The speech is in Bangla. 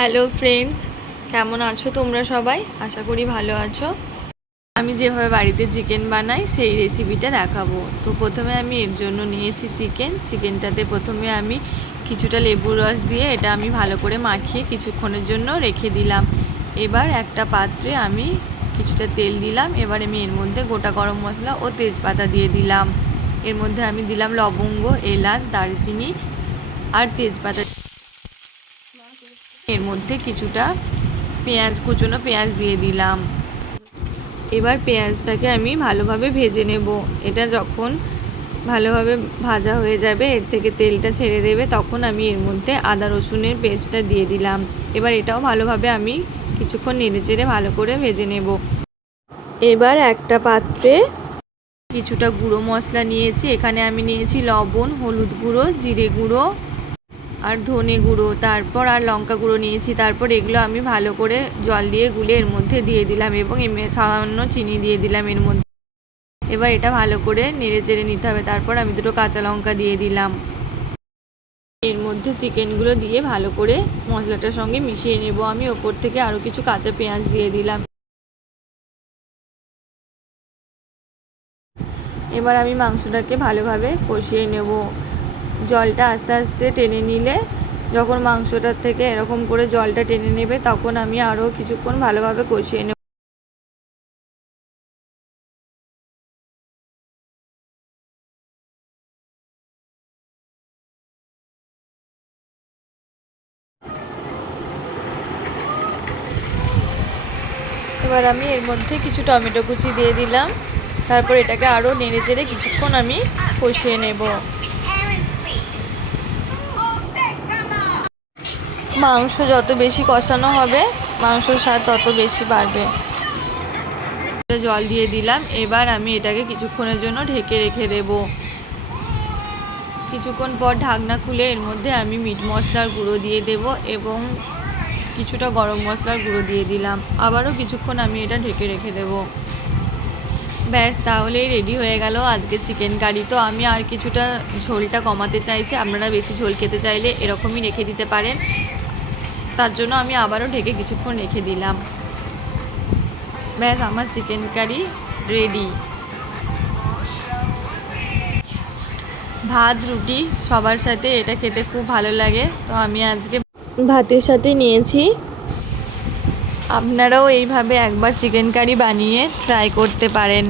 হ্যালো ফ্রেন্ডস, কেমন আছো তোমরা সবাই? আশা করি ভালো আছো। আমি যেভাবে বাড়িতে চিকেন বানাই সেই রেসিপিটা দেখাবো। তো প্রথমে আমি এর জন্য নিয়েছি চিকেনটাতে প্রথমে আমি কিছুটা লেবুর রস দিয়ে এটা আমি ভালো করে মাখিয়ে কিছুক্ষণের জন্য রেখে দিলাম। এবার একটা পাত্রে আমি কিছুটা তেল দিলাম। এবার আমি এর মধ্যে গোটা গরম মশলা ও তেজপাতা দিয়ে দিলাম। এর মধ্যে আমি দিলাম লবঙ্গ, এলাচ, দারচিনি আর তেজপাতা। এর মধ্যে কিছুটা কুচনো পেঁয়াজ দিয়ে দিলাম। এবার পেঁয়াজটাকে আমি ভালোভাবে ভেজে নেব। এটা যখন ভালোভাবে ভাজা হয়ে যাবে, এর থেকে তেলটা ছেড়ে দেবে, তখন আমি এর মধ্যে আদা রসুনের পেস্টটা দিয়ে দিলাম। এবার এটাও ভালোভাবে আমি কিছুক্ষণ নেড়েচেড়ে ভালো করে ভেজে নেব। এবার একটা পাত্রে কিছুটা গুঁড়ো মশলা নিয়েছি। এখানে আমি নিয়েছি লবণ, হলুদ গুঁড়ো, জিরে গুঁড়ো আর ধনে গুঁড়ো, তারপর আর লঙ্কা গুঁড়ো নিয়েছি। তারপর এগুলো আমি ভালো করে জল দিয়ে গুলে এর মধ্যে দিয়ে দিলাম এবং সামান্য চিনি দিয়ে দিলাম এর মধ্যে। এবার এটা ভালো করে নেড়ে চেড়ে নিতে হবে। তারপর আমি দুটো কাঁচা লঙ্কা দিয়ে দিলাম। এর মধ্যে চিকেনগুলো দিয়ে ভালো করে মশলাটার সঙ্গে মিশিয়ে নেব। আমি ওপর থেকে আরও কিছু কাঁচা পেঁয়াজ দিয়ে দিলাম। এবার আমি মাংসটাকে ভালোভাবে কষিয়ে নেব। জলটা আস্তে আস্তে টেনে নিলে, যখন মাংসটার থেকে এরকম করে জলটা টেনে নেবে, তখন আমি আরও কিছুক্ষণ ভালোভাবে কষিয়ে নেব। এবার আমি এর মধ্যে কিছু টমেটো কুচি দিয়ে দিলাম। তারপর এটাকে আরও নেড়ে চেড়ে কিছুক্ষণ আমি কষিয়ে নেব। মাংস যত বেশি কষানো হবে, মাংসর স্বাদ তত বেশি বাড়বে। জল দিয়ে দিলাম। এবার আমি এটাকে কিছুক্ষণের জন্য ঢেকে রেখে দেব। কিছুক্ষণ পর ঢাকনা খুলে এর মধ্যে আমি মিট মশলার গুঁড়ো দিয়ে দেব এবং কিছুটা গরম মশলার গুঁড়ো দিয়ে দিলাম। আবারও কিছুক্ষণ আমি এটা ঢেকে রেখে দেব। ব্যাস, তাহলেই রেডি হয়ে গেল আজকের চিকেন কারি। তো আমি আর কিছুটা ঝোলটা কমাতে চাইছি। আপনারা বেশি ঝোল খেতে চাইলে এরকমই রেখে দিতে পারেন। তার জন্য আমি আবারও ঢেকে কিছুক্ষণ রেখে দিলাম। ব্যাস, আমার চিকেন কারি রেডি। ভাত, রুটি সবার সাথে এটা খেতে খুব ভালো লাগে। তো আমি আজকে ভাতের সাথে নিয়েছি। আপনারাও এইভাবে একবার চিকেন কারি বানিয়ে ট্রাই করতে পারেন।